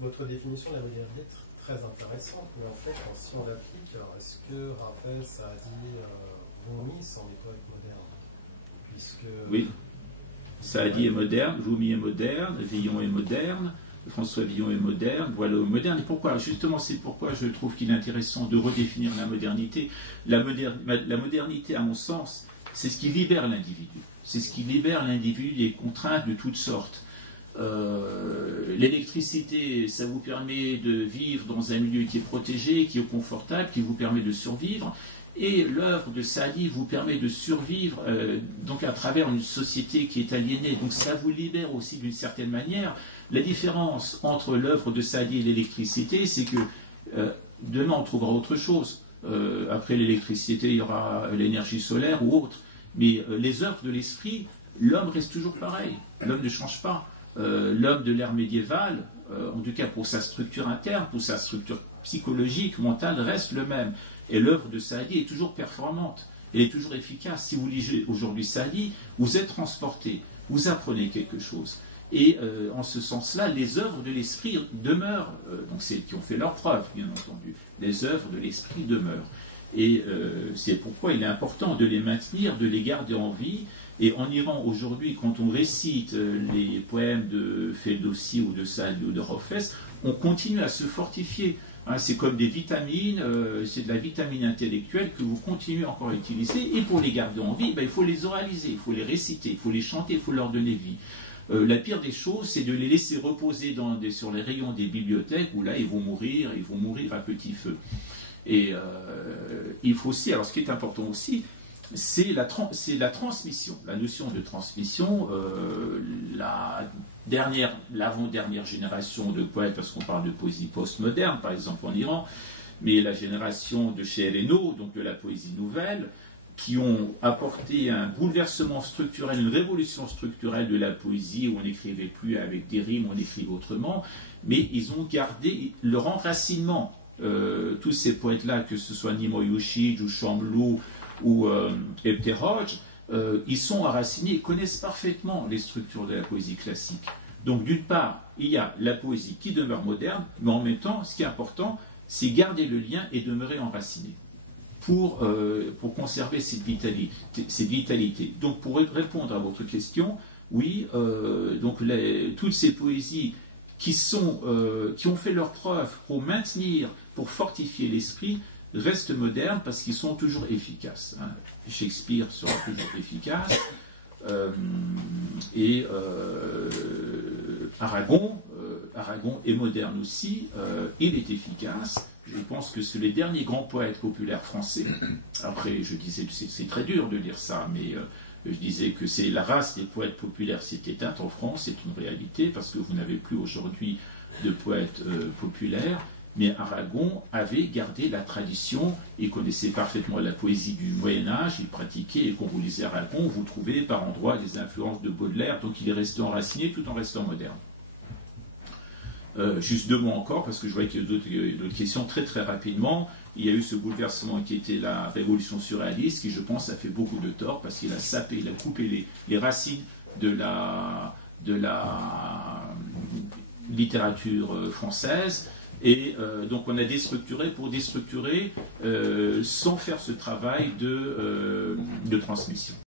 Votre définition de la modernité est très intéressante, mais en fait, si on l'applique, est-ce que Raphaël, Saadi, Rumi sont des poètes modernes? Puisque... Oui, Saadi est moderne, Rumi est moderne, Villon est moderne, François Villon est moderne, Boileau est moderne. Et pourquoi? Justement, c'est pourquoi je trouve qu'il est intéressant de redéfinir la modernité. La modernité, à mon sens, c'est ce qui libère l'individu. C'est ce qui libère l'individu des contraintes de toutes sortes. L'électricité, ça vous permet de vivre dans un milieu qui est protégé, qui est confortable, qui vous permet de survivre. Et l'œuvre de Saadi vous permet de survivre donc à travers une société qui est aliénée. Donc ça vous libère aussi d'une certaine manière. La différence entre l'œuvre de Saadi et l'électricité, c'est que demain on trouvera autre chose. Après l'électricité, il y aura l'énergie solaire ou autre. Mais les œuvres de l'esprit, l'homme reste toujours pareil. L'homme ne change pas. L'homme de l'ère médiévale, en tout cas pour sa structure interne, pour sa structure psychologique, mentale, reste le même. Et l'œuvre de Saadi est toujours performante, elle est toujours efficace. Si vous lisez aujourd'hui Saadi, vous êtes transporté, vous apprenez quelque chose. Et en ce sens-là, les œuvres de l'esprit demeurent, donc celles qui ont fait leur preuve, bien entendu. Les œuvres de l'esprit demeurent. Et c'est pourquoi il est important de les maintenir, de les garder en vie. Et en Iran, aujourd'hui, quand on récite les poèmes de Ferdowsi ou de Saadi ou de Hafez, on continue à se fortifier. Hein, c'est comme des vitamines, c'est de la vitamine intellectuelle que vous continuez encore à utiliser. Et pour les garder en vie, ben, il faut les oraliser, il faut les réciter, il faut les chanter, il faut leur donner vie. La pire des choses, c'est de les laisser reposer sur les rayons des bibliothèques où là, ils vont mourir à petit feu. Et il faut aussi, alors ce qui est important aussi, c'est la transmission, la notion de transmission. L'avant-dernière génération de poètes, parce qu'on parle de poésie postmoderne, par exemple en Iran, mais la génération de Sheher-Eno, donc de la poésie nouvelle, qui ont apporté un bouleversement structurel, une révolution structurelle de la poésie, où on n'écrivait plus avec des rimes, on écrivait autrement, mais ils ont gardé leur enracinement. Tous ces poètes-là, que ce soit Nimoy Yushij ou Shamlou ou Ebte Hoj, ils sont enracinés et connaissent parfaitement les structures de la poésie classique. Donc d'une part, il y a la poésie qui demeure moderne, mais en même temps, ce qui est important, c'est garder le lien et demeurer enraciné pour conserver cette vitalité. Donc pour répondre à votre question, oui, donc toutes ces poésies qui ont fait leur preuve pour maintenir, pour fortifier l'esprit, restent modernes parce qu'ils sont toujours efficaces. Hein. Shakespeare sera toujours efficace. Aragon est moderne aussi. Il est efficace. Je pense que c'est les derniers grands poètes populaires français. Après, je disais, c'est très dur de dire ça, mais je disais que c'est la race des poètes populaires s'est éteinte en France, c'est une réalité, parce que vous n'avez plus aujourd'hui de poètes populaires. Mais Aragon avait gardé la tradition, il connaissait parfaitement la poésie du Moyen-Âge, il pratiquait, et quand vous lisez Aragon, vous trouvez par endroits des influences de Baudelaire, donc il est resté enraciné tout en restant moderne. Juste 2 mots encore, parce que je vois qu'il y a d'autres questions très très rapidement. Il y a eu ce bouleversement qui était la révolution surréaliste, qui je pense a fait beaucoup de tort, parce qu'il a sapé, il a coupé les racines de la littérature française. Et donc on a déstructuré pour déstructurer sans faire ce travail de transmission.